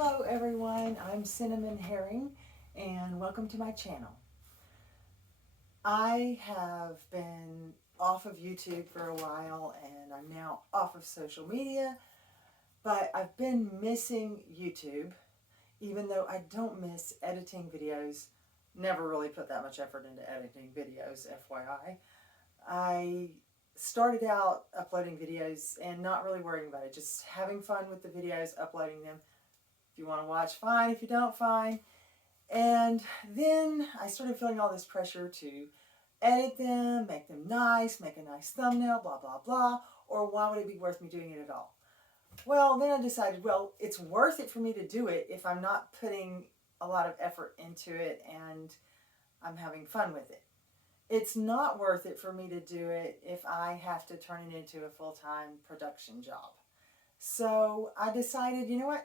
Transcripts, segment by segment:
Hello everyone, I'm Cinnamon Herring and welcome to my channel. I have been off of YouTube for a while and I'm now off of social media, but I've been missing YouTube, even though I don't miss editing videos. Never really put that much effort into editing videos, FYI. I started out uploading videos and not really worrying about it, just having fun with the videos, uploading them. If you want to watch, fine. If you don't, fine. And then I started feeling all this pressure to edit them, make them nice, make a nice thumbnail, blah, blah, blah. Or why would it be worth me doing it at all? Well, then I decided, well, it's worth it for me to do it if I'm not putting a lot of effort into it and I'm having fun with it. It's not worth it for me to do it if I have to turn it into a full-time production job. So I decided, you know what?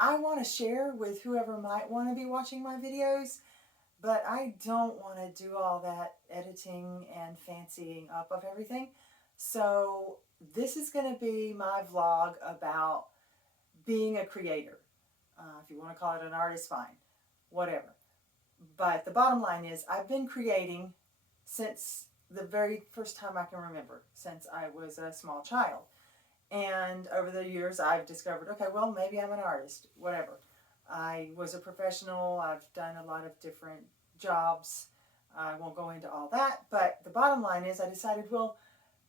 I want to share with whoever might want to be watching my videos, but I don't want to do all that editing and fancying up of everything. So this is going to be my vlog about being a creator. If you want to call it an artist, fine, whatever. But the bottom line is I've been creating since the very first time I can remember, since I was a small child. And over the years I've discovered, okay, well, maybe I'm an artist, whatever. I was a professional, I've done a lot of different jobs. I won't go into all that, but the bottom line is I decided, well,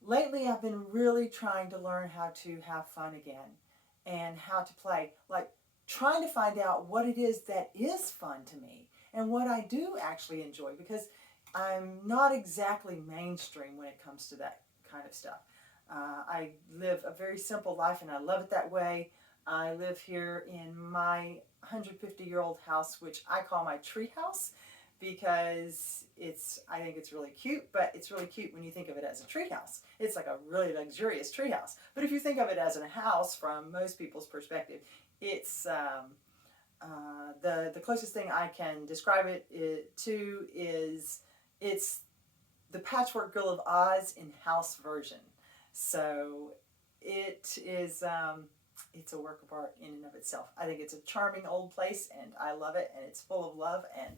lately I've been really trying to learn how to have fun again and how to play, like trying to find out what it is that is fun to me and what I do actually enjoy, because I'm not exactly mainstream when it comes to that kind of stuff. I live a very simple life and I love it that way. I live here in my 150-year-old house, which I call my tree house because I think it's really cute, but it's really cute when you think of it as a tree house. It's like a really luxurious tree house. But if you think of it as a house from most people's perspective, it's the closest thing I can describe it to is it's the Patchwork Girl of Oz in house version. So it is, it's a work of art in and of itself. I think it's a charming old place and I love it and it's full of love and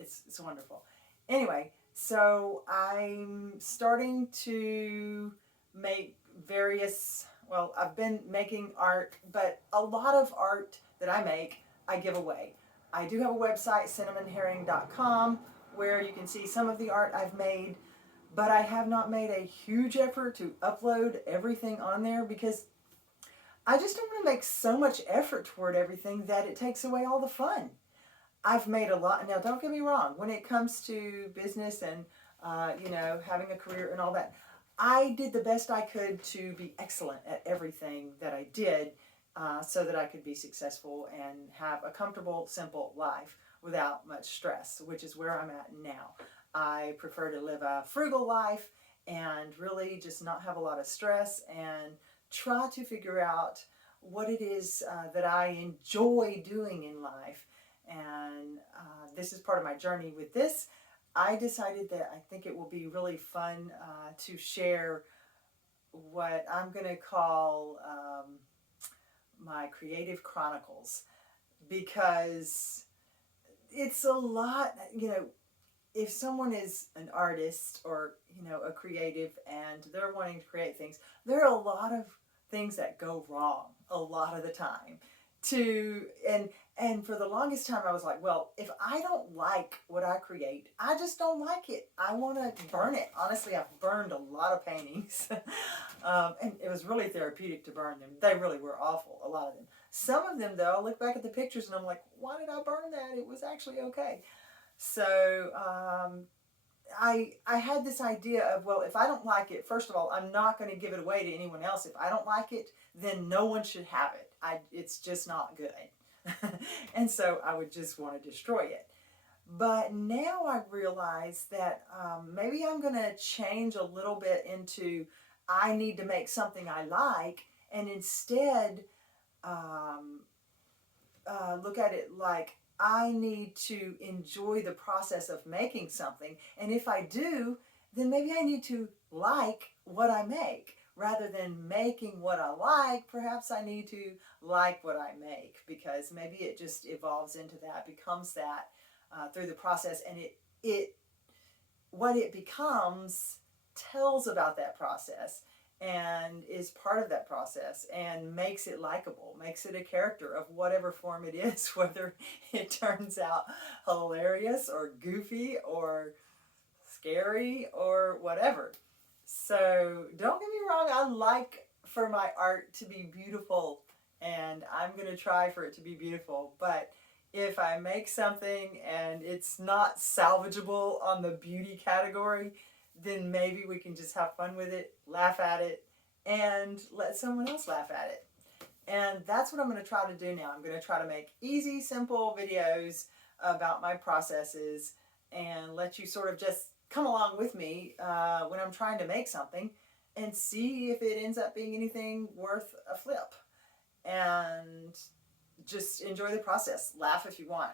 it's wonderful. Anyway, so I'm starting to make various, well, I've been making art, but a lot of art that I make, I give away. I do have a website, cinnamonherring.com, where you can see some of the art I've made. But I have not made a huge effort to upload everything on there because I just don't want to make so much effort toward everything that it takes away all the fun. I've made a lot. Now, don't get me wrong. When it comes to business and, having a career and all that, I did the best I could to be excellent at everything that I did so that I could be successful and have a comfortable, simple life without much stress, which is where I'm at now. I prefer to live a frugal life and really just not have a lot of stress and try to figure out what it is that I enjoy doing in life. And this is part of my journey with this. I decided that I think it will be really fun to share what I'm going to call my creative chronicles, because it's a lot, if someone is an artist or, a creative and they're wanting to create things, there are a lot of things that go wrong a lot of the time. And for the longest time I was like, well, if I don't like what I create, I just don't like it. I want to burn it. Honestly, I've burned a lot of paintings. And it was really therapeutic to burn them. They really were awful, a lot of them. Some of them, though, I look back at the pictures and I'm like, why did I burn that? It was actually okay. So I had this idea of, well, if I don't like it, first of all, I'm not going to give it away to anyone else. If I don't like it, then no one should have it. It's just not good. And so I would just want to destroy it. But now I realize that maybe I'm going to change a little bit into I need to make something I like, and instead look at it like I need to enjoy the process of making something. And if I do, then maybe I need to like what I make rather than making what I like, perhaps I need to like what I make, because maybe it just evolves into that, becomes that through the process, and it what it becomes tells about that process and is part of that process and makes it likable, makes it a character of whatever form it is, whether it turns out hilarious or goofy or scary or whatever. So don't get me wrong, I like for my art to be beautiful, and I'm going to try for it to be beautiful, but if I make something and it's not salvageable on the beauty category, then maybe we can just have fun with it, laugh at it, and let someone else laugh at it. And that's what I'm going to try to do now. I'm going to try to make easy, simple videos about my processes and let you sort of just come along with me when I'm trying to make something and see if it ends up being anything worth a flip. And just enjoy the process. Laugh if you want.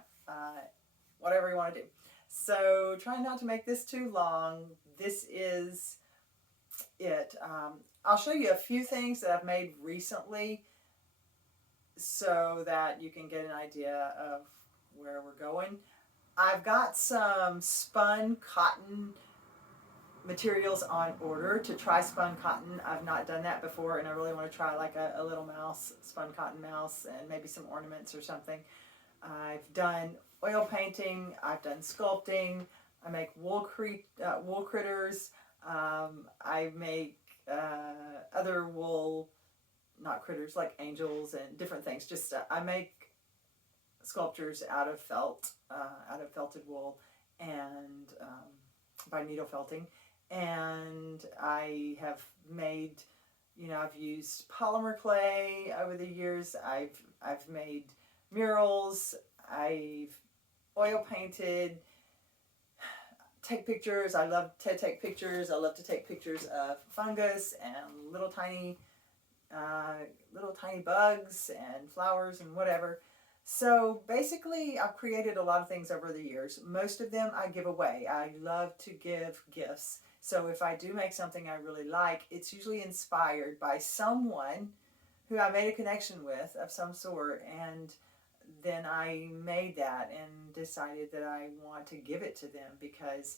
Whatever you want to do. So try not to make this too long. This is it. I'll show you a few things that I've made recently so that you can get an idea of where we're going. I've got some spun cotton materials on order to try spun cotton. I've not done that before, and I really want to try like a little mouse, spun cotton mouse, and maybe some ornaments or something. I've done oil painting. I've done sculpting. I make wool critters. I make other wool, not critters, like angels and different things. Just I make sculptures out of felt, out of felted wool, and by needle felting. And I have made, I've used polymer clay over the years. I've made murals. I've oil painted. Take pictures. I love to take pictures. I love to take pictures of fungus and little tiny bugs and flowers and whatever. So basically, I've created a lot of things over the years. Most of them I give away. I love to give gifts. So if I do make something I really like, it's usually inspired by someone who I made a connection with of some sort, and then I made that and decided that I want to give it to them because,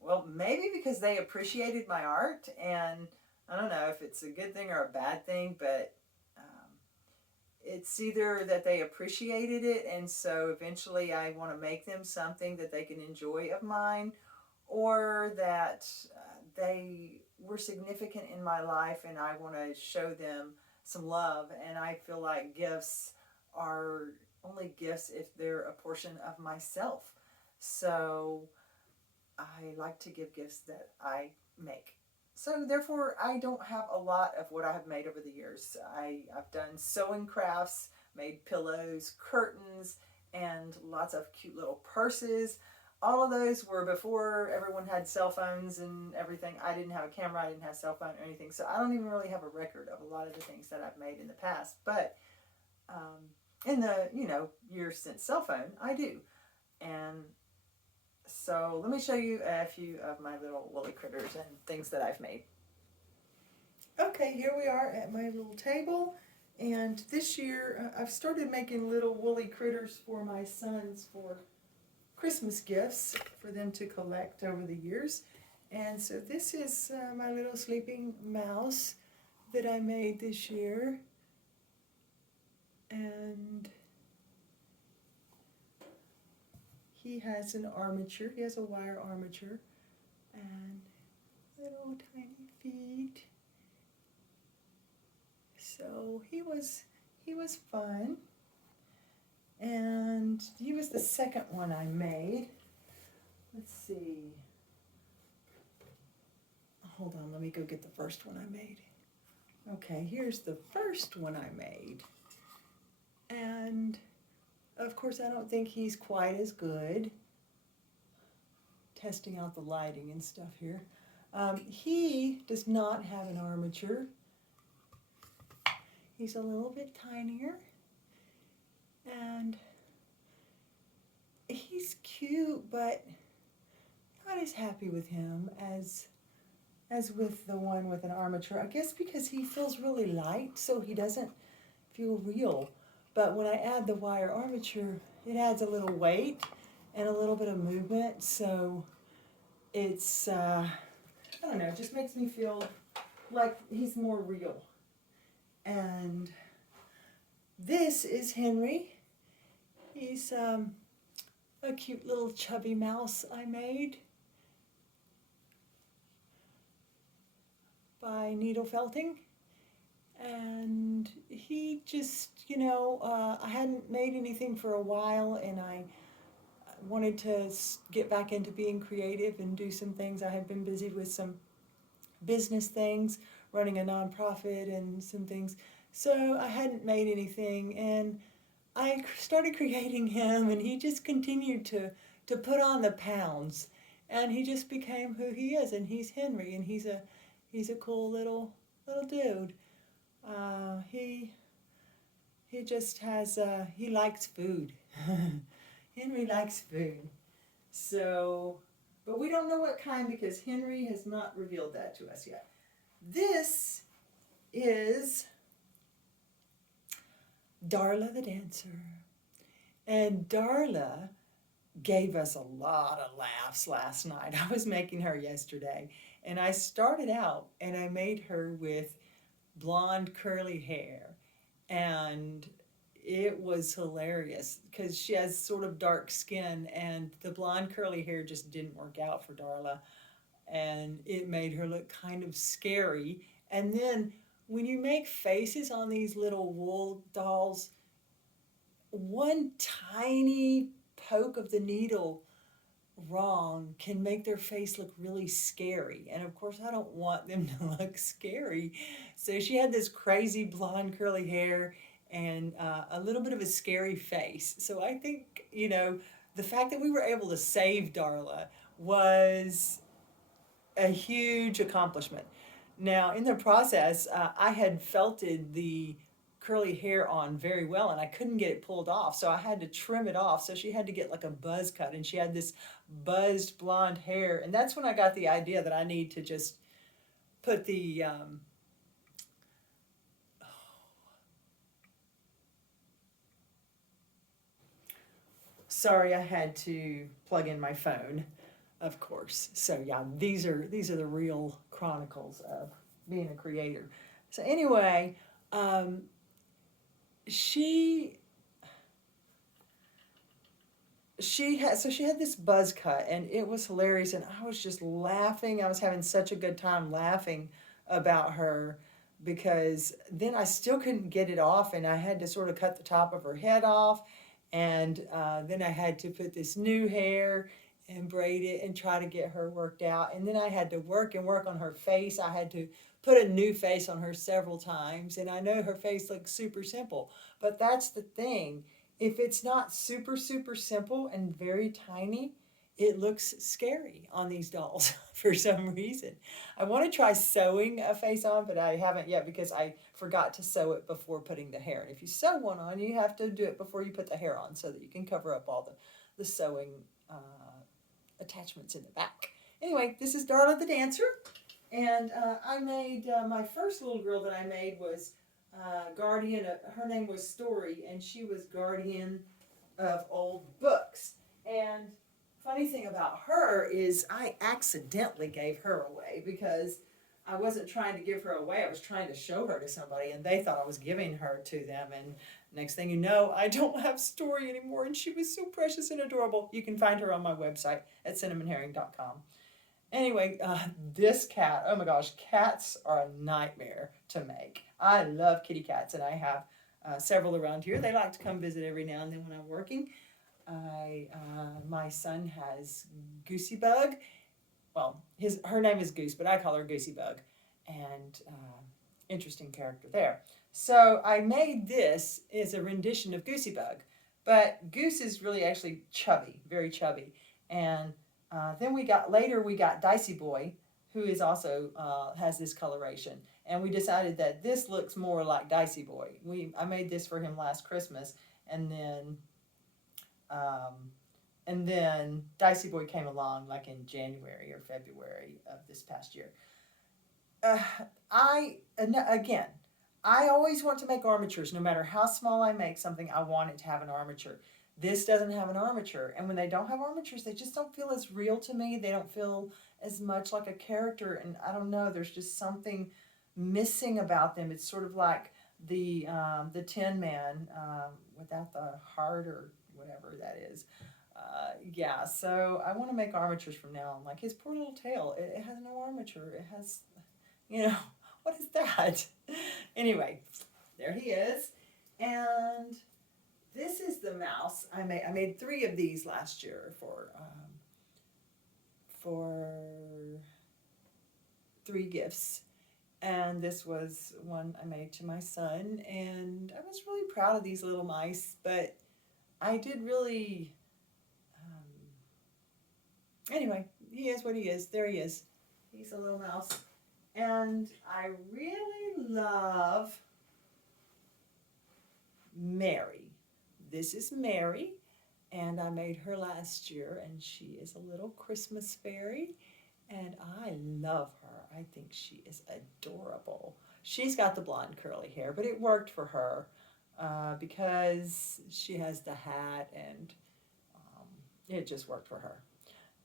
well, maybe because they appreciated my art, and I don't know if it's a good thing or a bad thing, but it's either that they appreciated it, and so eventually I want to make them something that they can enjoy of mine, or that they were significant in my life and I want to show them some love. And I feel like gifts are only gifts if they're a portion of myself. So I like to give gifts that I make. So therefore, I don't have a lot of what I have made over the years. I've done sewing crafts, made pillows, curtains, and lots of cute little purses. All of those were before everyone had cell phones and everything. I didn't have a camera, I didn't have a cell phone or anything, so I don't even really have a record of a lot of the things that I've made in the past. But in the years since cell phone, I do. And so let me show you a few of my little woolly critters and things that I've made. Okay, here we are at my little table, and this year I've started making little woolly critters for my sons for Christmas gifts for them to collect over the years. And so this is my little sleeping mouse that I made this year. And he has an armature. He has a wire armature and little tiny feet. So he was fun. And he was the second one I made. Let's see. Hold on, let me go get the first one I made. Okay, here's the first one I made. And of course, I don't think he's quite as good. Testing out the lighting and stuff here. He does not have an armature. He's a little bit tinier. And he's cute, but not as happy with him as as with the one with an armature. I guess because he feels really light, so he doesn't feel real. But when I add the wire armature, it adds a little weight and a little bit of movement, so it's, I don't know, it just makes me feel like he's more real. And this is Henry. He's a cute little chubby mouse I made by needle felting. And he just, I hadn't made anything for a while, and I wanted to get back into being creative and do some things. I had been busy with some business things, running a nonprofit and some things. So I hadn't made anything, and I started creating him, and he just continued to put on the pounds, and he just became who he is, and he's Henry, and he's a cool little dude. He just has he likes food. Henry likes food. So, but we don't know what kind because Henry has not revealed that to us yet. This is Darla the dancer. And Darla gave us a lot of laughs last night. I was making her yesterday, and I started out and I made her with blonde curly hair, and it was hilarious because she has sort of dark skin, and the blonde curly hair just didn't work out for Darla, and it made her look kind of scary. And then when you make faces on these little wool dolls, one tiny poke of the needle wrong can make their face look really scary, and of course I don't want them to look scary. So she had this crazy blonde curly hair and a little bit of a scary face. So I think the fact that we were able to save Darla was a huge accomplishment. Now in the process, I had felted the curly hair on very well, and I couldn't get it pulled off, so I had to trim it off. So she had to get like a buzz cut, and she had this buzzed blonde hair, and that's when I got the idea that I need to just put the sorry, I had to plug in my phone, of course. So yeah, these are the real chronicles of being a creator. So anyway, she had this buzz cut, and it was hilarious, and I was just laughing. I was having such a good time laughing about her, because then I still couldn't get it off, and I had to sort of cut the top of her head off, and then I had to put this new hair and braid it and try to get her worked out, and then I had to work on her face. I had to put a new face on her several times, and I know her face looks super simple, but that's the thing. If it's not super, super simple and very tiny, it looks scary on these dolls for some reason. I want to try sewing a face on, but I haven't yet because I forgot to sew it before putting the hair. And if you sew one on, you have to do it before you put the hair on so that you can cover up all the sewing attachments in the back. Anyway, this is Darla the dancer. And I made, my first little girl that I made was guardian of, her name was Story, and she was guardian of old books. And funny thing about her is I accidentally gave her away because I wasn't trying to give her away. I was trying to show her to somebody, and they thought I was giving her to them. And next thing you know, I don't have Story anymore, and she was so precious and adorable. You can find her on my website at cinnamonherring.com. Anyway, this cat, oh my gosh, cats are a nightmare to make. I love kitty cats, and I have several around here. They like to come visit every now and then when I'm working. My son has Goosey Bug. Well, her name is Goose, but I call her Goosey Bug, and interesting character there. So I made this as a rendition of Goosey Bug, but Goose is really actually chubby, very chubby, and then we got Dicey Boy, who is also has this coloration, and we decided that this looks more like Dicey Boy. I made this for him last Christmas, and then Dicey Boy came along like in January or February of this past year. uh, again, I always want to make armatures. No matter how small I make something, I want it to have an armature. This doesn't have an armature, and when they don't have armatures, they just don't feel as real to me. They don't feel as much like a character, and I don't know. There's just something missing about them. It's sort of like the Tin Man without the heart or whatever that is. Yeah, so I want to make armatures from now on. Like his poor little tail, it has no armature. It has, you know, what is that? Anyway, there he is. And this is the mouse I made. I made 3 of these last year for 3 gifts. And this was one I made to my son. And I was really proud of these little mice, but I did really, anyway, he is what he is. There he is. He's a little mouse. And I really love Mary. This is Mary, and I made her last year, and she is a little Christmas fairy, and I love her. I think she is adorable. She's got the blonde curly hair, but it worked for her because she has the hat, and it just worked for her.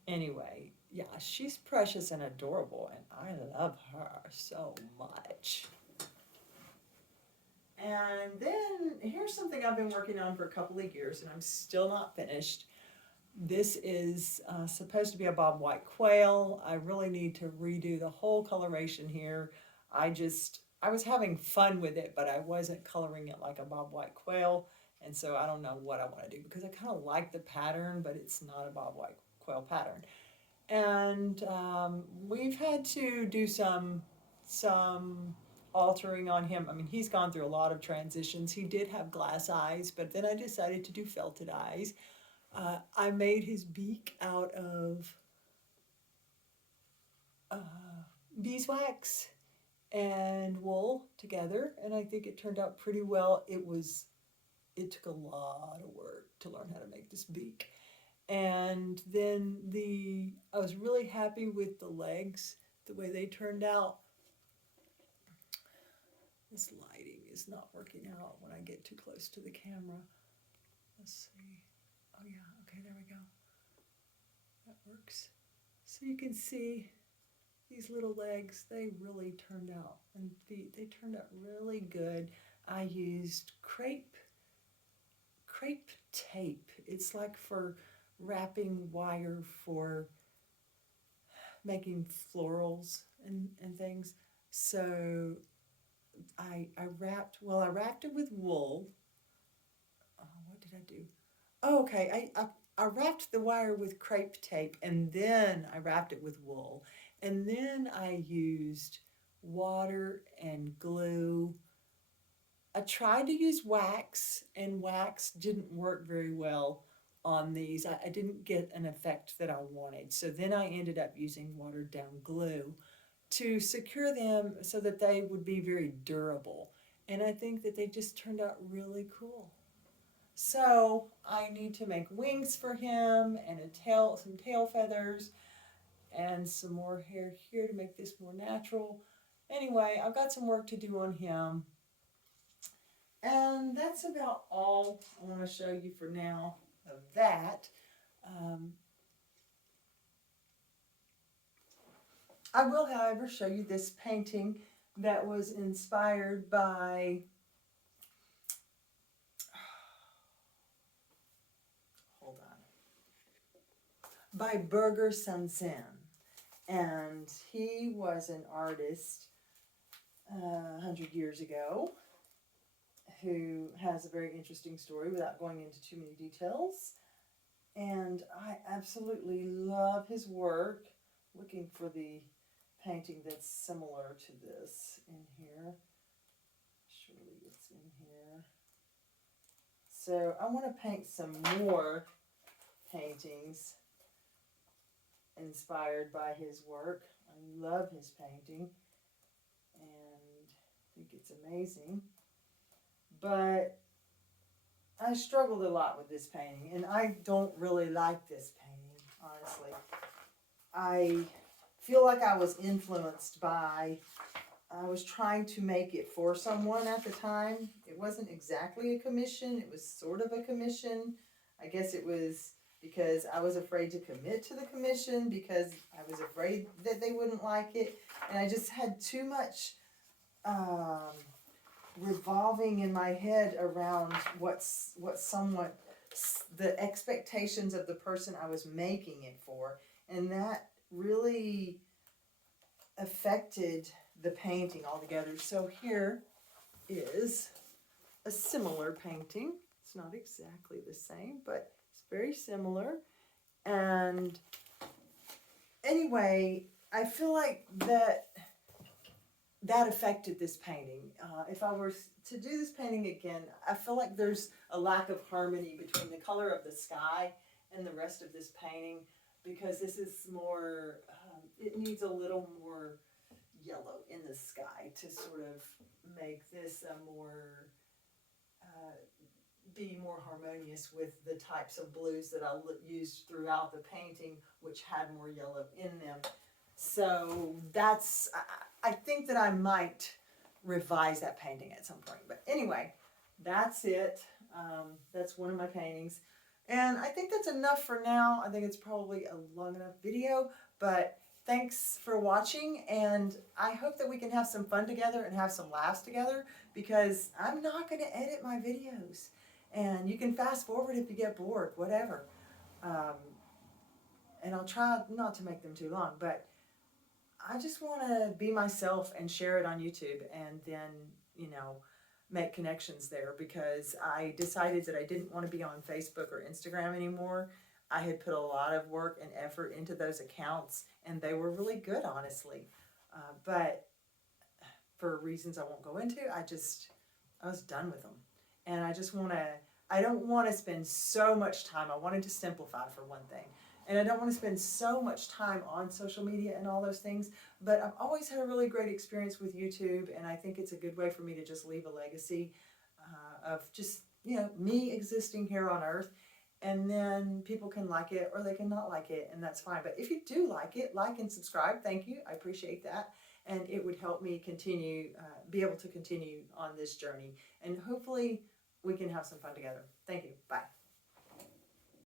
Anyway, yeah, she's precious and adorable, and I love her so much. And then here's something I've been working on for a couple of years, and I'm still not finished. This is supposed to be a bob white quail. I really need to redo the whole coloration here. I was having fun with it, but I wasn't coloring it like a bob white quail, and so I don't know what I want to do because I kind of like the pattern, but it's not a bob white quail pattern. And we've had to do some altering on him. I mean, he's gone through a lot of transitions. He did have glass eyes, but then I decided to do felted eyes. I made his beak out of beeswax and wool together, and I think it turned out pretty well. It took a lot of work to learn how to make this beak. And then I was really happy with the legs, the way they turned out. This lighting is not working out when I get too close to the camera. Let's see. Oh yeah, okay, there we go. That works. So you can see these little legs, they really turned out, and feet, they turned out really good. I used crepe tape. It's like for wrapping wire for making florals and things. So I wrapped it with wool. What did I do? Oh, okay. I wrapped the wire with crepe tape, and then I wrapped it with wool. And then I used water and glue. I tried to use wax, and wax didn't work very well on these. I didn't get an effect that I wanted. So then I ended up using watered down glue to secure them so that they would be very durable. And I think that they just turned out really cool. So I need to make wings for him and some tail feathers and some more hair here to make this more natural. Anyway, I've got some work to do on him. And that's about all I want to show you for now of that. I will, however, show you this painting that was inspired by Berger Sanson. And he was an artist 100 years ago who has a very interesting story without going into too many details. And I absolutely love his work. Looking for the painting that's similar to this in here. Surely it's in here. So I want to paint some more paintings inspired by his work. I love his painting and think it's amazing. But I struggled a lot with this painting, and I don't really like this painting, honestly. I feel like I was influenced by, I was trying to make it for someone at the time. It wasn't exactly a commission, it was sort of a commission. I guess it was because I was afraid to commit to the commission because I was afraid that they wouldn't like it. And I just had too much revolving in my head around what somewhat the expectations of the person I was making it for. And that really affected the painting altogether. So here is a similar painting. It's not exactly the same, but it's very similar. And anyway, I feel like that affected this painting. If I were to do this painting again, I feel like there's a lack of harmony between the color of the sky and the rest of this painting, because this is more, it needs a little more yellow in the sky to sort of make this a more, be more harmonious with the types of blues that I used throughout the painting, which had more yellow in them. So that's, I think that I might revise that painting at some point. But anyway, that's it. That's one of my paintings. And I think that's enough for now. I think it's probably a long enough video, but thanks for watching, and I hope that we can have some fun together and have some laughs together, because I'm not going to edit my videos. And you can fast forward if you get bored, whatever. And I'll try not to make them too long, but I just want to be myself and share it on YouTube, and then, you know, make connections there, because I decided that I didn't want to be on Facebook or Instagram anymore. I had put a lot of work and effort into those accounts, and they were really good, honestly. But for reasons I won't go into, I was done with them. And I don't want to spend so much time. I wanted to simplify, for one thing. And I don't want to spend so much time on social media and all those things. But I've always had a really great experience with YouTube, and I think it's a good way for me to just leave a legacy of just, you know, me existing here on Earth. And then people can like it or they can not like it, and that's fine. But if you do like it, like and subscribe. Thank you. I appreciate that. And it would help me continue, be able to continue on this journey. And hopefully we can have some fun together. Thank you. Bye.